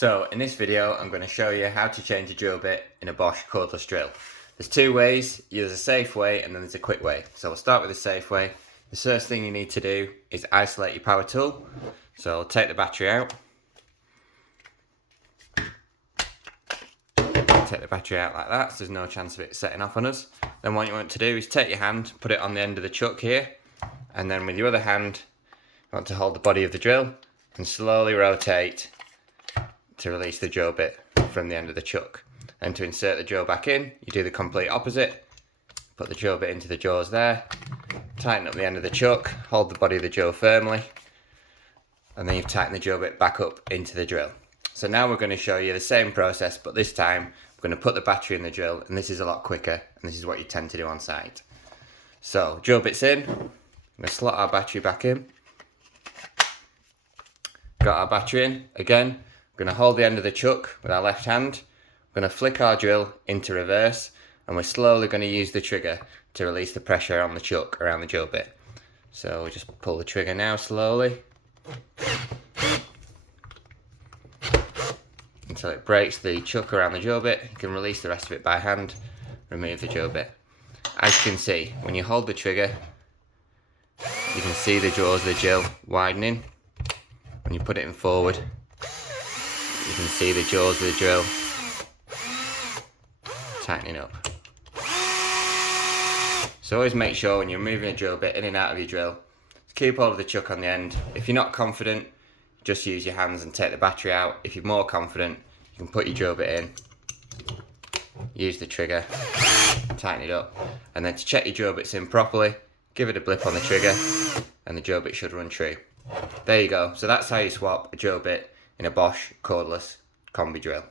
So in this video I'm going to show you how to change a drill bit in a Bosch cordless drill. There's two ways, there's a safe way and then there's a quick way. So we'll start with the safe way. The first thing you need to do is isolate your power tool. So I'll take the battery out. Take the battery out like that so there's no chance of it setting off on us. Then what you want to do is take your hand, put it on the end of the chuck here, and then with your other hand you want to hold the body of the drill and slowly rotate to release the drill bit from the end of the chuck. And to insert the drill back in, you do the complete opposite. Put the drill bit into the jaws there, tighten up the end of the chuck, hold the body of the drill firmly, and then you've tightened the drill bit back up into the drill. So now we're going to show you the same process, but this time we're going to put the battery in the drill, and this is a lot quicker, and this is what you tend to do on site. So drill bit's in, I'm going to slot our battery back in. Got our battery in, again, we're going to hold the end of the chuck with our left hand, we're going to flick our drill into reverse, and we're slowly going to use the trigger to release the pressure on the chuck around the drill bit. So we just pull the trigger now slowly until it breaks the chuck around the drill bit. You can release the rest of it by hand, remove the drill bit. As you can see, when you hold the trigger, you can see the jaws of the drill widening. When you put it in forward, you can see the jaws of the drill tightening up. So always make sure when you're moving a drill bit in and out of your drill, keep hold of the chuck on the end. If you're not confident, just use your hands and take the battery out. If you're more confident, you can put your drill bit in, use the trigger, tighten it up, and then to check your drill bits in properly, give it a blip on the trigger and the drill bit should run true. There you go. So that's how you swap a drill bit in a Bosch cordless combi drill.